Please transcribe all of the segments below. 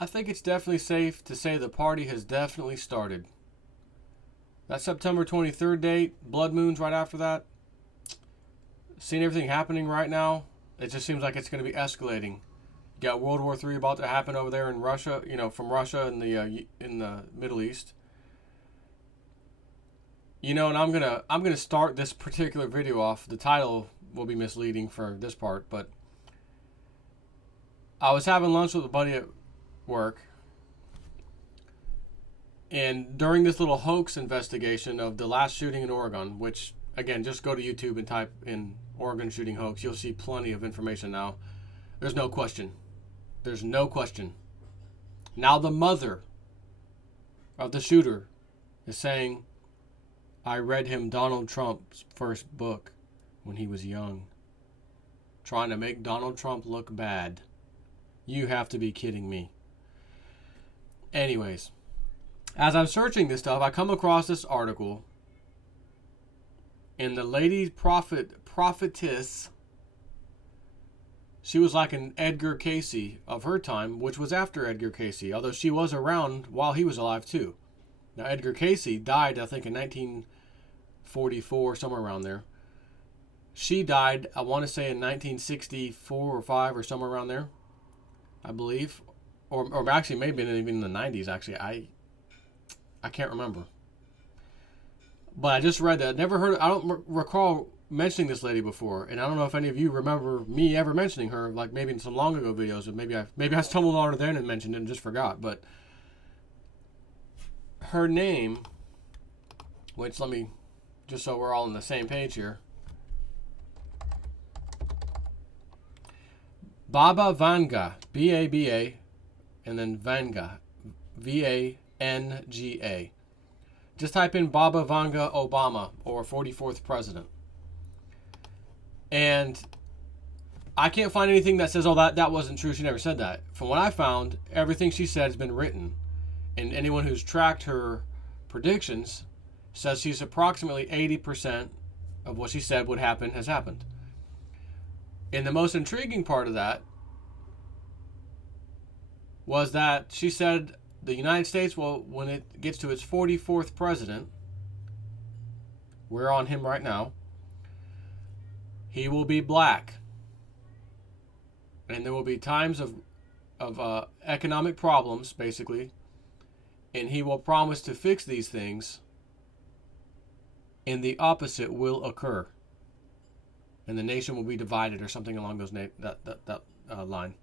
I think it's definitely safe to say the party has definitely started. That September 23rd date, blood moons right after that, seeing everything happening right now, it just seems like it's going to be escalating. You got World War III about to happen over there in Russia, from Russia in the Middle East. And I'm gonna start this particular video off. The title will be misleading for this part, but I was having lunch with a buddy at work, and during this little hoax investigation of the last shooting in Oregon, which, again, just go to YouTube and type in Oregon shooting hoax. You'll see plenty of information now. There's no question. There's no question. Now the mother of the shooter is saying, I read him Donald Trump's first book when he was young. Trying to make Donald Trump look bad. You have to be kidding me. Anyways, as I'm searching this stuff, I come across this article, and the lady prophetess, she was like an Edgar Cayce of her time, which was after Edgar Cayce, although she was around while he was alive too. Now, Edgar Cayce died, I think, in 1944, somewhere around there. She died, I want to say, in 1964 or 5 or somewhere around there, I believe. Or actually, maybe even in the 90s, actually. I can't remember. But I just read that. I don't recall mentioning this lady before. And I don't know if any of you remember me ever mentioning her, like maybe in some long ago videos. Or maybe I stumbled on her then and mentioned it and just forgot. But her name, which let me, just so we're all on the same page here. Baba Vanga, B-A-B-A, and then Vanga, V-A-N-G-A. Just type in Baba Vanga Obama or 44th president. And I can't find anything that says, oh, that wasn't true. She never said that. From what I found, everything she said has been written. And anyone who's tracked her predictions says she's approximately 80% of what she said would happen has happened. And the most intriguing part of that was that she said the United States, well, when it gets to its 44th president, we're on him right now, he will be black. And there will be times of economic problems, basically, and he will promise to fix these things, and the opposite will occur. And the nation will be divided or something along those line.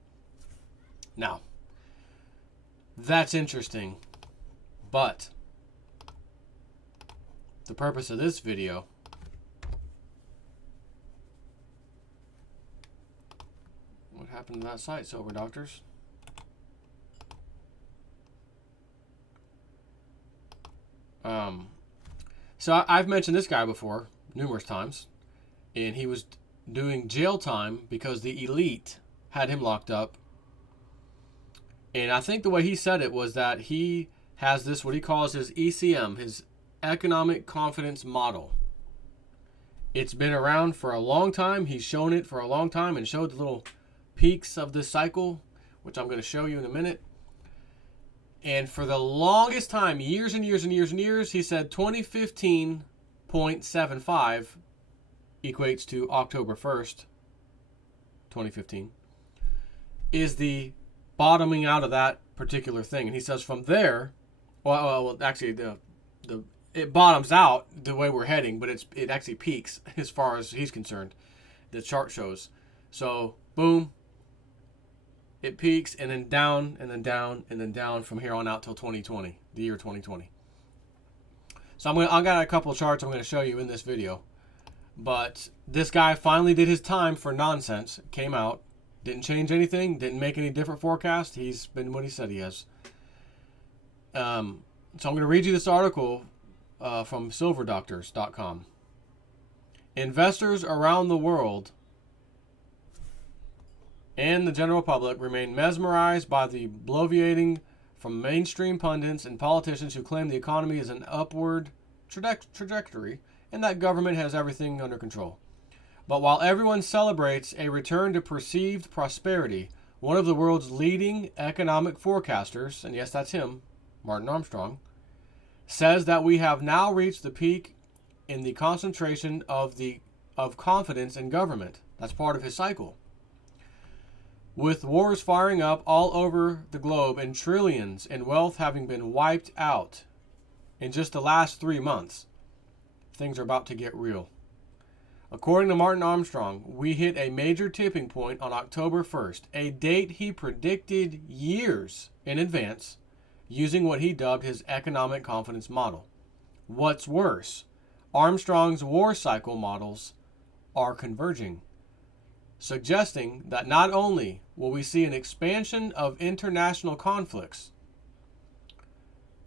Now, that's interesting, but the purpose of this video what happened to that site, Silver Doctors? So I've mentioned this guy before numerous times. And he was doing jail time because the elite had him locked up. And I think the way he said it was that he has this, what he calls his ECM, his Economic Confidence Model. It's been around for a long time. He's shown it for a long time and showed the little peaks of this cycle, which I'm going to show you in a minute. And for the longest time, years and years and years and years, he said 2015.75 equates to October 1st, 2015, is the bottoming out of that particular thing. And he says from there, well actually, it bottoms out the way we're heading, but it actually peaks as far as he's concerned. The chart shows. So, boom, it peaks, and then down, and then down, and then down from here on out till 2020, the year 2020. So I got a couple of charts I'm going to show you in this video. But this guy finally did his time for nonsense. Came out, didn't change anything, didn't make any different forecast. He's been what he said he has. So I'm going to read you this article from silverdoctors.com. Investors around the world and the general public remain mesmerized by the bloviating from mainstream pundits and politicians who claim the economy is an upward trajectory and that government has everything under control. But while everyone celebrates a return to perceived prosperity, one of the world's leading economic forecasters, and yes, that's him, Martin Armstrong, says that we have now reached the peak in the concentration of confidence in government. That's part of his cycle. With wars firing up all over the globe and trillions in wealth having been wiped out in just the last 3 months, things are about to get real. According to Martin Armstrong, we hit a major tipping point on October 1st, a date he predicted years in advance, using what he dubbed his economic confidence model. What's worse, Armstrong's war cycle models are converging, suggesting that not only will we see an expansion of international conflicts,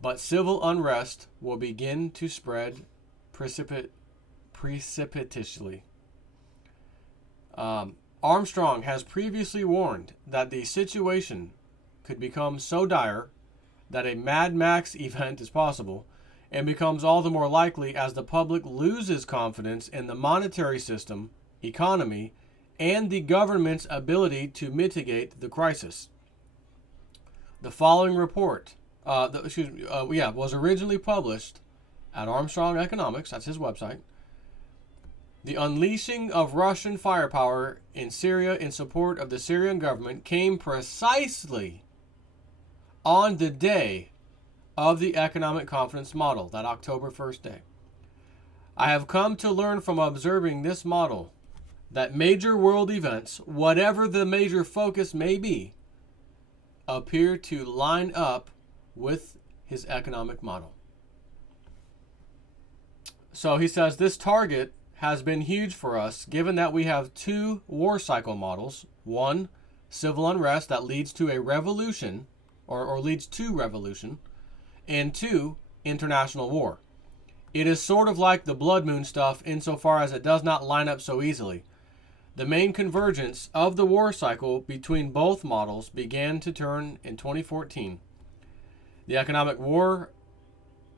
but civil unrest will begin to spread precipitously. Armstrong has previously warned that the situation could become so dire that a Mad Max event is possible, and becomes all the more likely as the public loses confidence in the monetary system, economy, and the government's ability to mitigate the crisis. The following report was originally published at Armstrong Economics, that's his website. The unleashing of Russian firepower in Syria in support of the Syrian government came precisely on the day of the economic confidence model, that October 1st day. I have come to learn from observing this model that major world events, whatever the major focus may be, appear to line up with his economic model. So he says this target has been huge for us, given that we have 2 war cycle models. 1, civil unrest that leads to a revolution, or leads to revolution, and 2, international war. It is sort of like the blood moon stuff insofar as it does not line up so easily. The main convergence of the war cycle between both models began to turn in 2014. The economic war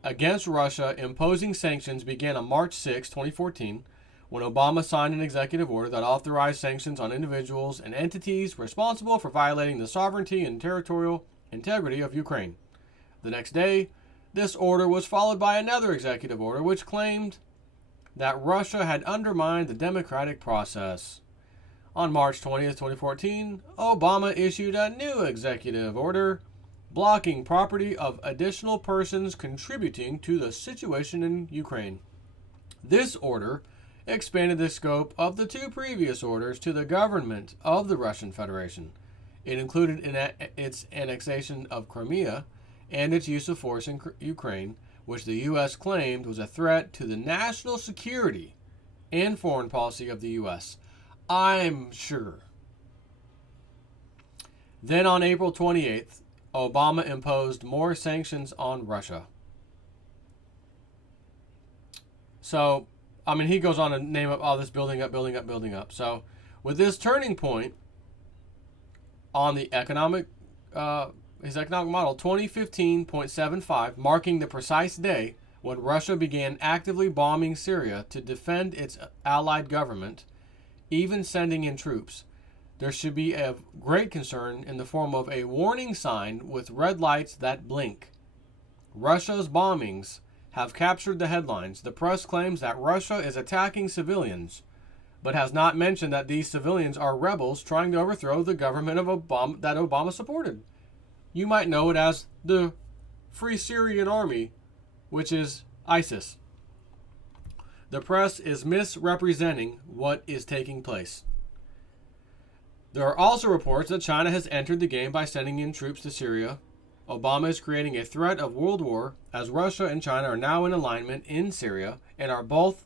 against Russia imposing sanctions began on March 6, 2014, when Obama signed an executive order that authorized sanctions on individuals and entities responsible for violating the sovereignty and territorial integrity of Ukraine. The next day, this order was followed by another executive order which claimed that Russia had undermined the democratic process. On March 20th, 2014, Obama issued a new executive order blocking property of additional persons contributing to the situation in Ukraine. This order expanded the scope of the 2 previous orders to the government of the Russian Federation. It included its annexation of Crimea and its use of force in Ukraine, which the U.S. claimed was a threat to the national security and foreign policy of the U.S. I'm sure. Then on April 28th, Obama imposed more sanctions on Russia. So, he goes on to name up all this building up. So, with this turning point on the his economic model, 2015.75, marking the precise day when Russia began actively bombing Syria to defend its allied government, even sending in troops, there should be a great concern in the form of a warning sign with red lights that blink. Russia's bombings have captured the headlines. The press claims that Russia is attacking civilians, but has not mentioned that these civilians are rebels trying to overthrow the government of that Obama supported. You might know it as the Free Syrian Army, which is ISIS. The press is misrepresenting what is taking place. There are also reports that China has entered the game by sending in troops to Syria. Obama is creating a threat of world war, as Russia and China are now in alignment in Syria and are both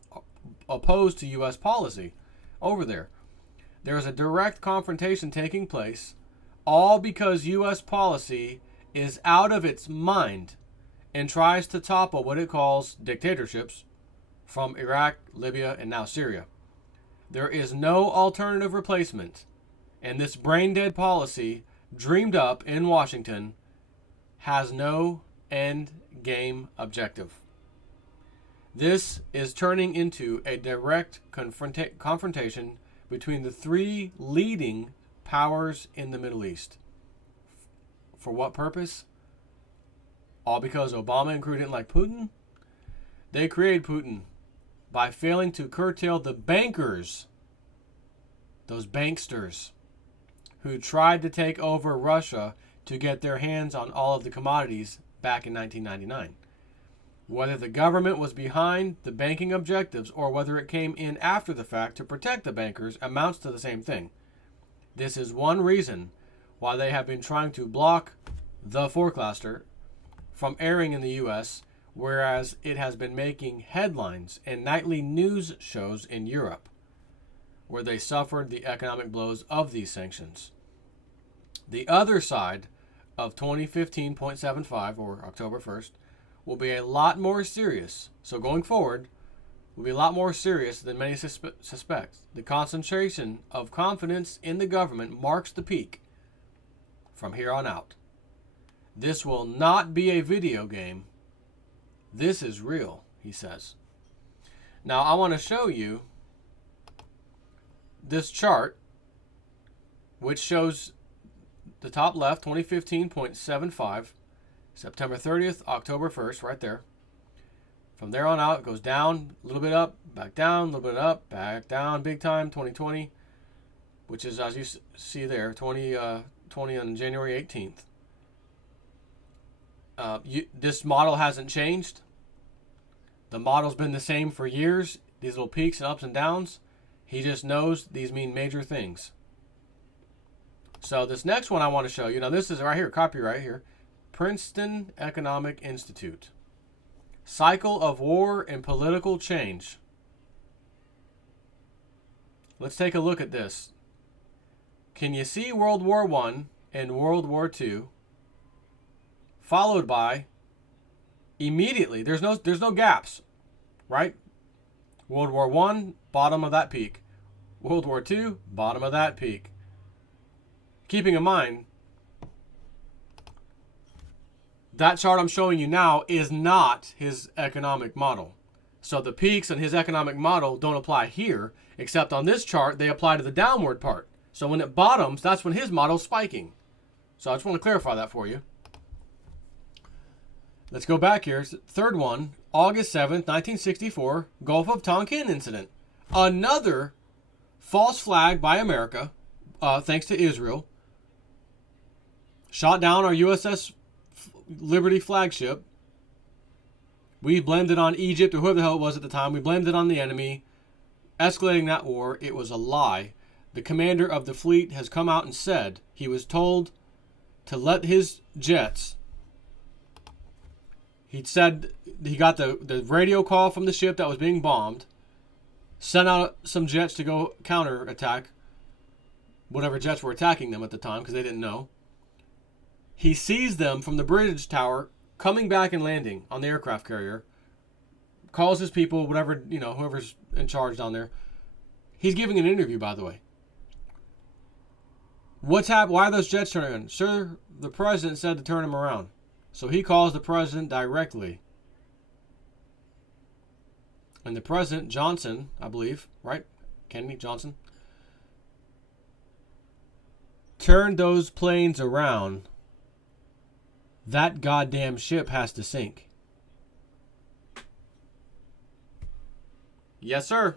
opposed to U.S. policy over there. There is a direct confrontation taking place, all because U.S. policy is out of its mind and tries to topple what it calls dictatorships from Iraq, Libya, and now Syria. There is no alternative replacement, and this brain-dead policy, dreamed up in Washington, has no end game objective. This is turning into a direct confrontation between the 3 leading powers in the Middle East. For what purpose? All because Obama and crew didn't like Putin? They created Putin by failing to curtail the bankers, those banksters, who tried to take over Russia to get their hands on all of the commodities back in 1999. Whether the government was behind the banking objectives or whether it came in after the fact to protect the bankers amounts to the same thing. This is one reason why they have been trying to block The Forecaster from airing in the U.S., whereas it has been making headlines and nightly news shows in Europe, where they suffered the economic blows of these sanctions. The other side of 2015.75, or October 1st, will be a lot more serious. So going forward, will be a lot more serious than many suspect. The concentration of confidence in the government marks the peak from here on out. This will not be a video game. This is real, he says. Now, I want to show you this chart, which shows the top left, 2015.75, September 30th, October 1st, right there. From there on out, it goes down, a little bit up, back down, a little bit up, back down, big time, 2020, which is, as you see there, 2020 on January 18th. This model hasn't changed. The model's been the same for years. These little peaks and ups and downs. He just knows these mean major things. So this next one I want to show you. Now this is right here, copyright here. Princeton Economic Institute. Cycle of War and Political Change. Let's take a look at this. Can you see World War I and World War II? Followed by, immediately, there's no gaps, right? World War I, bottom of that peak. World War II, bottom of that peak. Keeping in mind, that chart I'm showing you now is not his economic model. So the peaks in his economic model don't apply here, except on this chart, they apply to the downward part. So when it bottoms, that's when his model's spiking. So I just want to clarify that for you. Let's go back here. Third one, August 7th, 1964, Gulf of Tonkin incident. Another false flag by America, thanks to Israel. Shot down our USS Liberty flagship. We blamed it on Egypt or whoever the hell it was at the time. We blamed it on the enemy, escalating that war. It was a lie. The commander of the fleet has come out and said he was told to let his jets. He said he got the radio call from the ship that was being bombed, sent out some jets to go counterattack whatever jets were attacking them at the time because they didn't know. He sees them from the bridge tower coming back and landing on the aircraft carrier, calls his people, whatever, whoever's in charge down there. He's giving an interview, by the way. What's happened? Why are those jets turning around? Sir, the president said to turn them around. So he calls the president directly. And the president, Johnson, I believe, right? Kennedy, Johnson, turned those planes around. That goddamn ship has to sink. Yes, sir.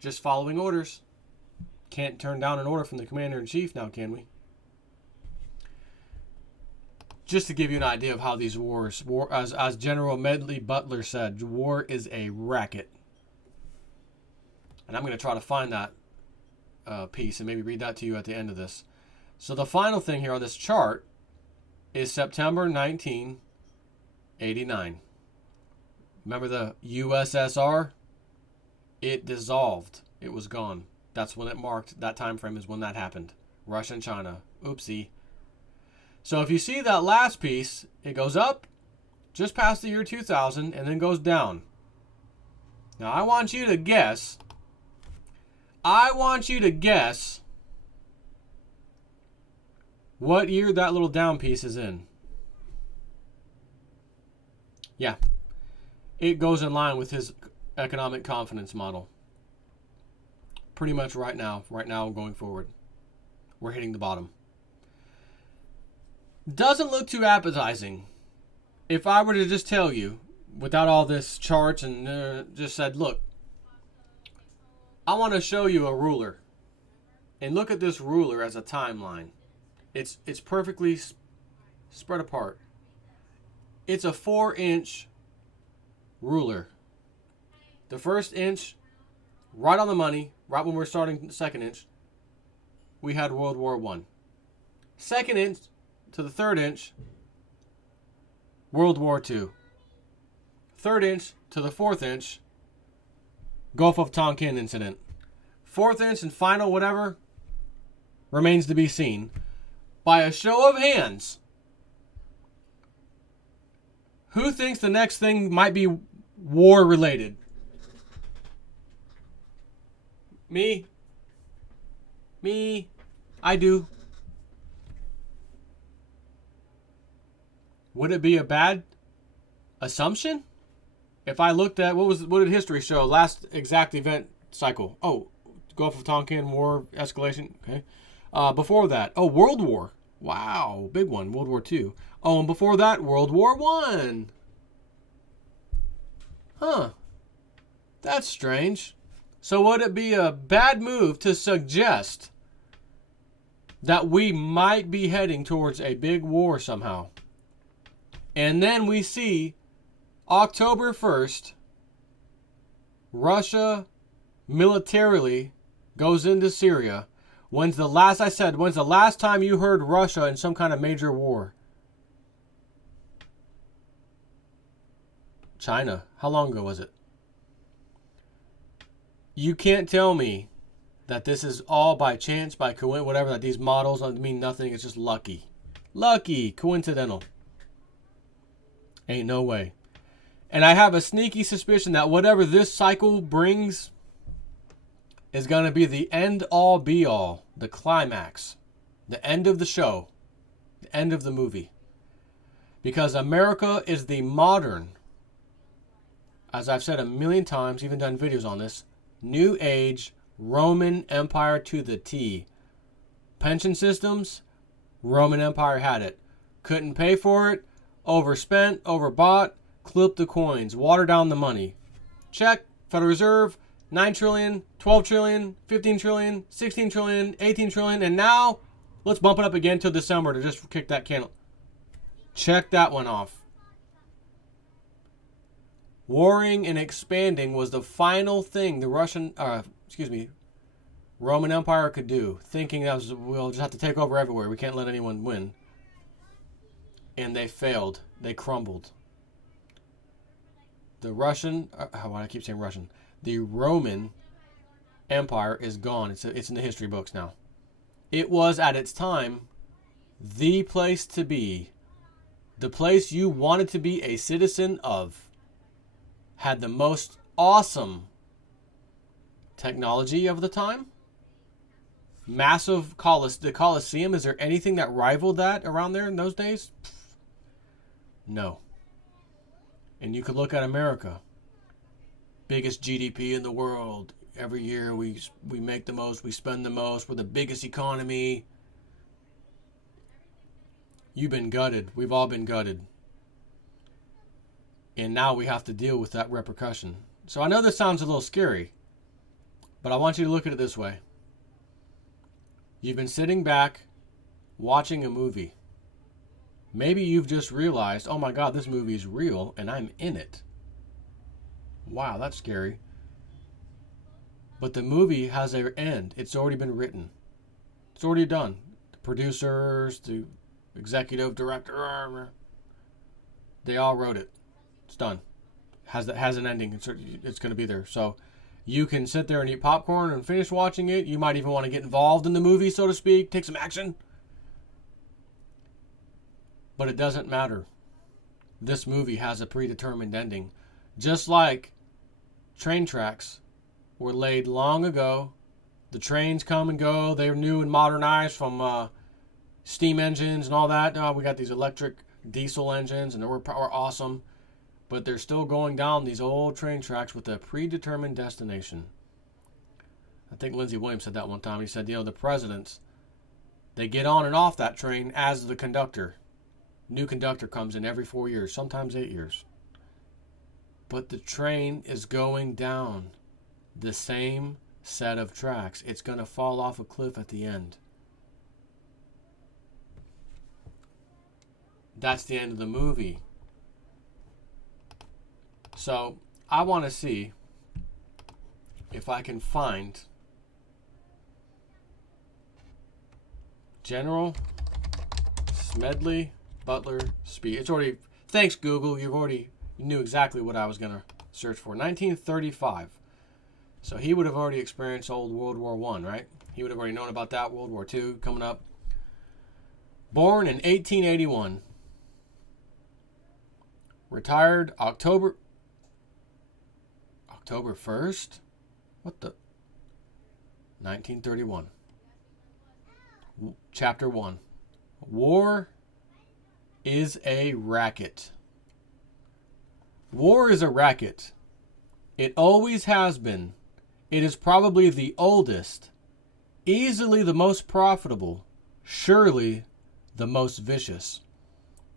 Just following orders. Can't turn down an order from the commander-in-chief now, can we? Just to give you an idea of how these war, as General Medley Butler said, war is a racket. And I'm going to try to find that piece and maybe read that to you at the end of this. So the final thing here on this chart is September 1989. Remember the USSR? It dissolved. It was gone. That's when it marked. That time frame is when that happened. Russia and China. Oopsie. So if you see that last piece, it goes up just past the year 2000 and then goes down. Now I want you to guess. What year that little down piece is in. Yeah. It goes in line with his economic confidence model. Pretty much right now going forward. We're hitting the bottom. Doesn't look too appetizing. If I were to just tell you, without all this charts and just said, look, I want to show you a ruler. And look at this ruler as a timeline. It's perfectly spread apart. It's a 4-inch ruler. The first inch, right on the money, right when we're starting the second inch, we had World War I. Second inch to the third inch, World War II. Third inch to the fourth inch, Gulf of Tonkin incident. Fourth inch and final whatever remains to be seen. By a show of hands, who thinks the next thing might be war related? Me? I do. Would it be a bad assumption if I looked at what did history show last exact event cycle? Oh, Gulf of Tonkin war escalation. Okay. Before that, World War. Wow, big one. World War II. Oh, and before that, World War I. Huh. That's strange. So would it be a bad move to suggest that we might be heading towards a big war somehow? And then we see October 1st, Russia militarily goes into Syria. When's the last time you heard Russia in some kind of major war? China. How long ago was it? You can't tell me that this is all by chance, by coincidence, whatever, that these models mean nothing. It's just lucky. Lucky. Coincidental. Ain't no way. And I have a sneaky suspicion that whatever this cycle brings is going to be the end-all, be-all, the climax, the end of the show, the end of the movie. Because America is the modern, as I've said a million times, even done videos on this, New Age Roman Empire to the T. Pension systems, Roman Empire had it. Couldn't pay for it, overspent, overbought, clip the coins, water down the money. Check, Federal Reserve, 9 trillion, 12 trillion, 15 trillion, 16 trillion, 18 trillion, and now let's bump it up again till December to just kick that candle. Check that one off. Warring and expanding was the final thing the Roman Empire could do, thinking that we'll just have to take over everywhere. We can't let anyone win. And they failed. They crumbled. The Russian, why do I keep saying Russian? The Roman Empire is gone. It's in the history books now. It was at its time the place to be, the place you wanted to be a citizen of. Had the most awesome technology of the time. Massive the Colosseum. Is there anything that rivaled that around there in those days? No. And you could look at America. Biggest GDP in the world. Every year we make the most, we spend the most. We're the biggest economy. You've been gutted. We've all been gutted. And now we have to deal with that repercussion. So I know this sounds a little scary, but I want you to look at it this way. You've been sitting back watching a movie. Maybe you've just realized, oh my God, this movie is real and I'm in it. Wow, that's scary. But the movie has an end. It's already been written. It's already done. The producers, the executive director, they all wrote it. It's done. Has an ending. It's going to be there. So you can sit there and eat popcorn and finish watching it. You might even want to get involved in the movie, so to speak. Take some action. But it doesn't matter. This movie has a predetermined ending. Just like train tracks were laid long ago. The trains come and go. They're new and modernized from steam engines and all that. We got these electric diesel engines and we're awesome. But they're still going down these old train tracks with a predetermined destination. I think Lindsey Williams said that one time. He said, the presidents, They get on and off that train as the conductor. New conductor comes in every 4 years, sometimes 8 years. But the train is going down the same set of tracks. It's going to fall off a cliff at the end. That's the end of the movie. So I want to see if I can find General Smedley Butler speech. It's already, thanks Google, you knew exactly what I was going to search for. 1935. So he would have already experienced old World War I, right? He would have already known about that. World War II coming up. Born in 1881. Retired October 1st? What the? 1931. Chapter 1. War is a racket. War is a racket. It always has been. It is probably the oldest, easily the most profitable, surely the most vicious.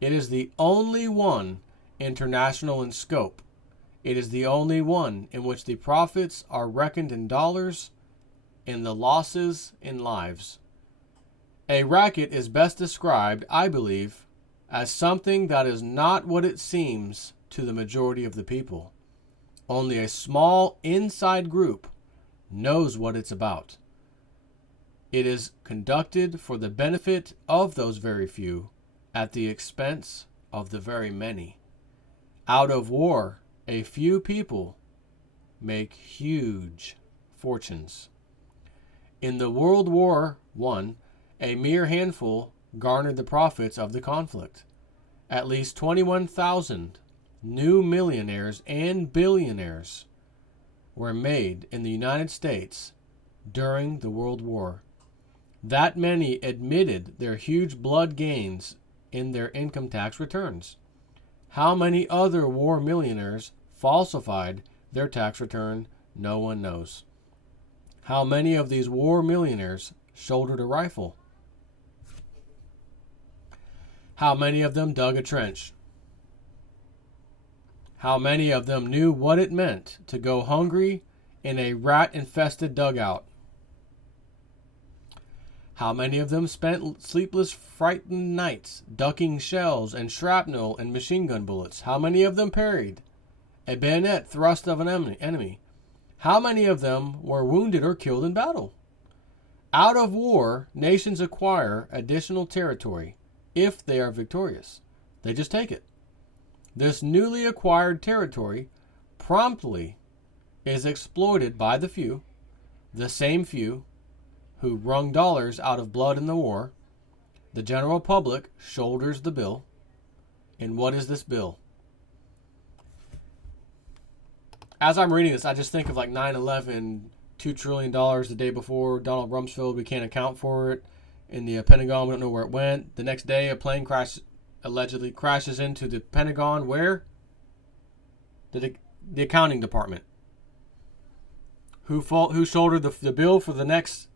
It is the only one international in scope. It is the only one in which the profits are reckoned in dollars and the losses in lives. A racket is best described, I believe, as something that is not what it seems to the majority of the people. Only a small inside group knows what it's about. It is conducted for the benefit of those very few at the expense of the very many. Out of war, a few people make huge fortunes. In the World War I, a mere handful garnered the profits of the conflict. At least 21,000 new millionaires and billionaires were made in the United States during the World War. That many admitted their huge blood gains in their income tax returns. How many other war millionaires falsified their tax return? No one knows. How many of these war millionaires shouldered a rifle? How many of them dug a trench? How many of them knew what it meant to go hungry in a rat-infested dugout? How many of them spent sleepless, frightened nights ducking shells and shrapnel and machine gun bullets? How many of them parried a bayonet thrust of an enemy? How many of them were wounded or killed in battle? Out of war, nations acquire additional territory if they are victorious. They just take it. This newly acquired territory promptly is exploited by the few, the same few who wrung dollars out of blood in the war. The general public shoulders the bill. And what is this bill? As I'm reading this, I just think of like 9/11, $2 trillion the day before, Donald Rumsfeld, we can't account for it. In the Pentagon, we don't know where it went. The next day, a plane crash allegedly crashes into the Pentagon. Where? The accounting department. Who shouldered the bill for the next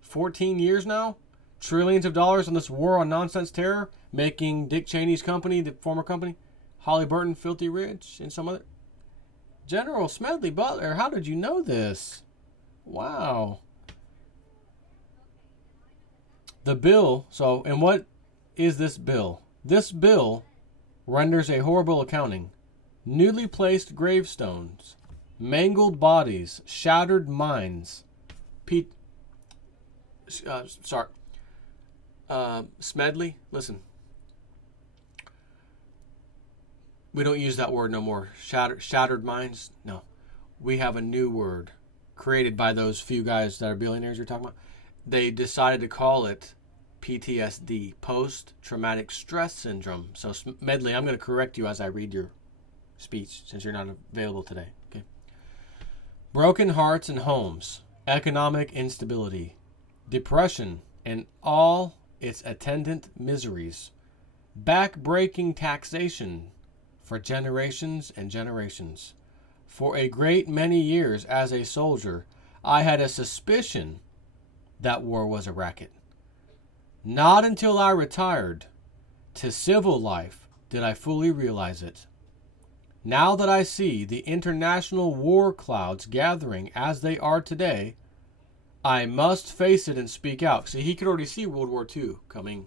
14 years now? Trillions of dollars on this war on nonsense terror, making Dick Cheney's company, the former company, Halliburton, filthy rich, and some other. General Smedley Butler, how did you know this? Wow. The bill, and what is this bill? This bill renders a horrible accounting. Newly placed gravestones, mangled bodies, shattered minds. Smedley, listen. We don't use that word no more. Shattered minds? No. We have a new word created by those few guys that are billionaires you're talking about. They decided to call it PTSD, post-traumatic stress syndrome. So, Smedley, I'm going to correct you as I read your speech since you're not available today. Okay. Broken hearts and homes, economic instability, depression, and all its attendant miseries, back-breaking taxation for generations and generations. For a great many years as a soldier, I had a suspicion that war was a racket. Not until I retired to civil life did I fully realize it. Now that I see the international war clouds gathering as they are today, I must face it and speak out. See, he could already see World War II coming.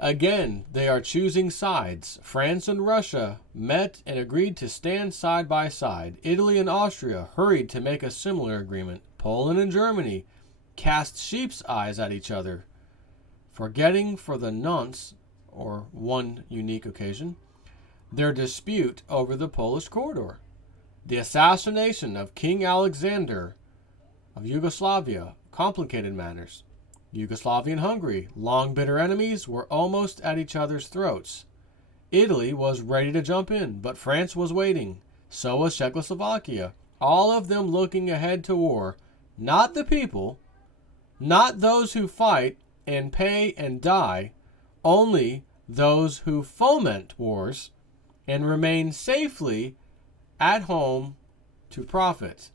Again, they are choosing sides. France and Russia met and agreed to stand side by side. Italy and Austria hurried to make a similar agreement. Poland and Germany cast sheep's eyes at each other, forgetting for the nonce, or one unique occasion, their dispute over the Polish corridor. The assassination of King Alexander of Yugoslavia complicated matters. Yugoslavia and Hungary, long bitter enemies, were almost at each other's throats. Italy was ready to jump in, but France was waiting. So was Czechoslovakia. All of them looking ahead to war. Not the people, not those who fight and pay and die, only those who foment wars and remain safely at home to profit.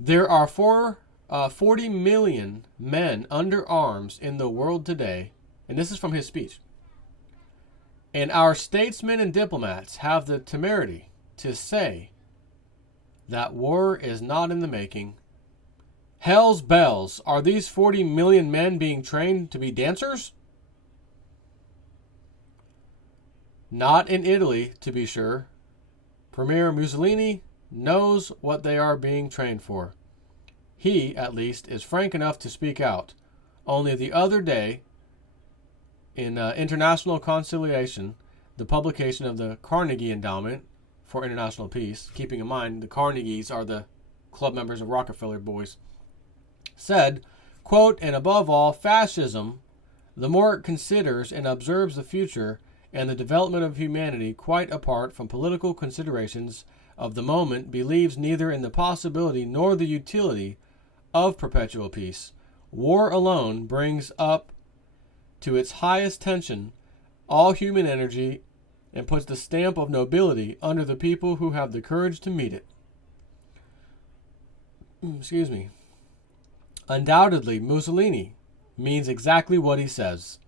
There are 40 million men under arms in the world today, and this is from his speech. And our statesmen and diplomats have the temerity to say that war is not in the making. Hell's bells, are these 40 million men being trained to be dancers? Not in Italy, to be sure. Premier Mussolini knows what they are being trained for. He, at least, is frank enough to speak out. Only the other day, in International Conciliation, the publication of the Carnegie Endowment for International Peace, keeping in mind the Carnegies are the club members of Rockefeller boys, said, quote, and above all, fascism, the more it considers and observes the future and the development of humanity quite apart from political considerations of the moment, believes neither in the possibility nor the utility of perpetual peace. War alone brings up to its highest tension all human energy and puts the stamp of nobility under the people who have the courage to meet it. Excuse me. Undoubtedly, Mussolini means exactly what he says.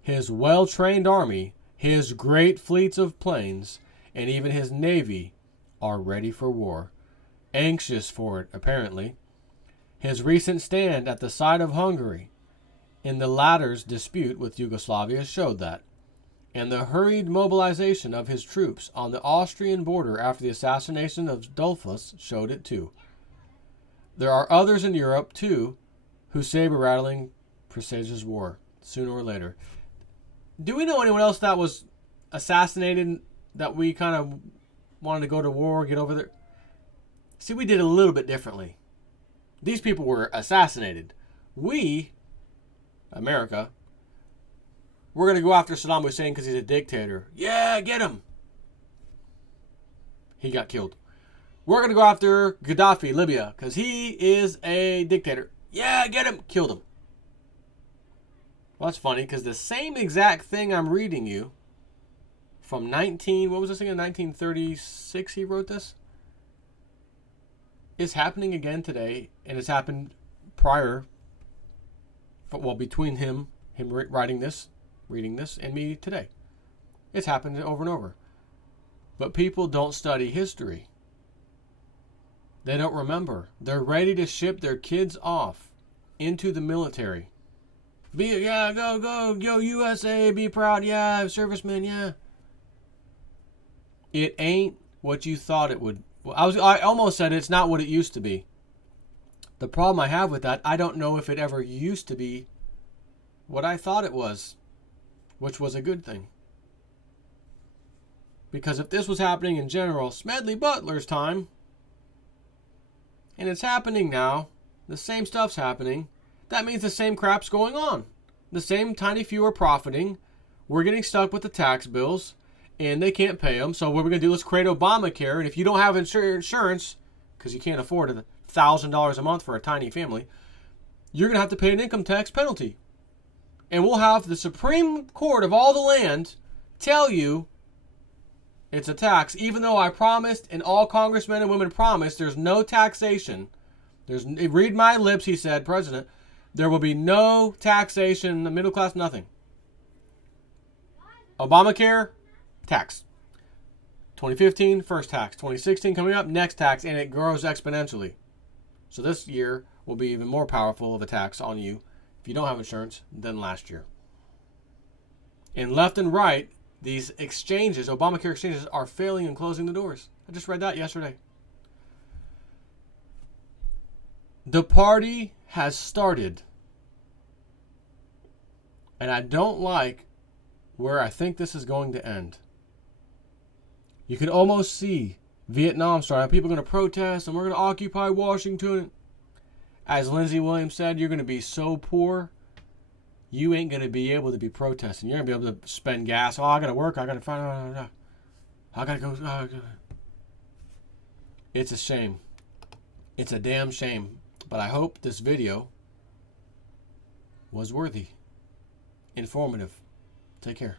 His well-trained army, his great fleets of planes, and even his navy are ready for war. Anxious for it, apparently. His recent stand at the side of Hungary in the latter's dispute with Yugoslavia showed that, and the hurried mobilization of his troops on the Austrian border after the assassination of Dollfuss showed it too. There are others in Europe, too, whose saber-rattling presages war, sooner or later. Do we know anyone else that was assassinated that we kind of wanted to go to war, get over there? See, we did it a little bit differently. These people were assassinated. We, America, we're going to go after Saddam Hussein because he's a dictator. Yeah, get him. He got killed. We're going to go after Gaddafi, Libya, because he is a dictator. Yeah, get him. Killed him. Well, that's funny, because the same exact thing I'm reading you from 1936 he wrote this, is happening again today, and it's happened prior, well, between him writing this, reading this, and me today. It's happened over and over. But people don't study history. They don't remember. They're ready to ship their kids off into the military. Go, yo, USA, be proud, yeah, servicemen, yeah. It ain't what you thought it would. I almost said it's not what it used to be. The problem I have with that, I don't know if it ever used to be what I thought it was, which was a good thing. Because if this was happening in General Smedley Butler's time, and it's happening now, the same stuff's happening, that means the same crap's going on. The same tiny few are profiting. We're getting stuck with the tax bills, and they can't pay them. So what we're going to do is create Obamacare, and if you don't have insurance, because you can't afford $1,000 a month for a tiny family, you're going to have to pay an income tax penalty. And we'll have the Supreme Court of all the land tell you it's a tax, even though I promised, and all congressmen and women promised, there's no taxation Read my lips, he said, President. There will be no taxation, the middle class, nothing. Obamacare, tax. 2015, first tax. 2016 coming up, next tax, and it grows exponentially. So this year will be even more powerful of a tax on you if you don't have insurance than last year. And left and right, these exchanges, Obamacare exchanges, are failing and closing the doors. I just read that yesterday. The party has started. And I don't like where I think this is going to end. You can almost see Vietnam starting. People are going to protest and we're going to occupy Washington. As Lindsey Williams said, you're going to be so poor, you ain't going to be able to be protesting. You're going to be able to spend gas. Oh, I got to work. I got to find. I got to go. It's a shame. It's a damn shame. But I hope this video was worthy, informative. Take care.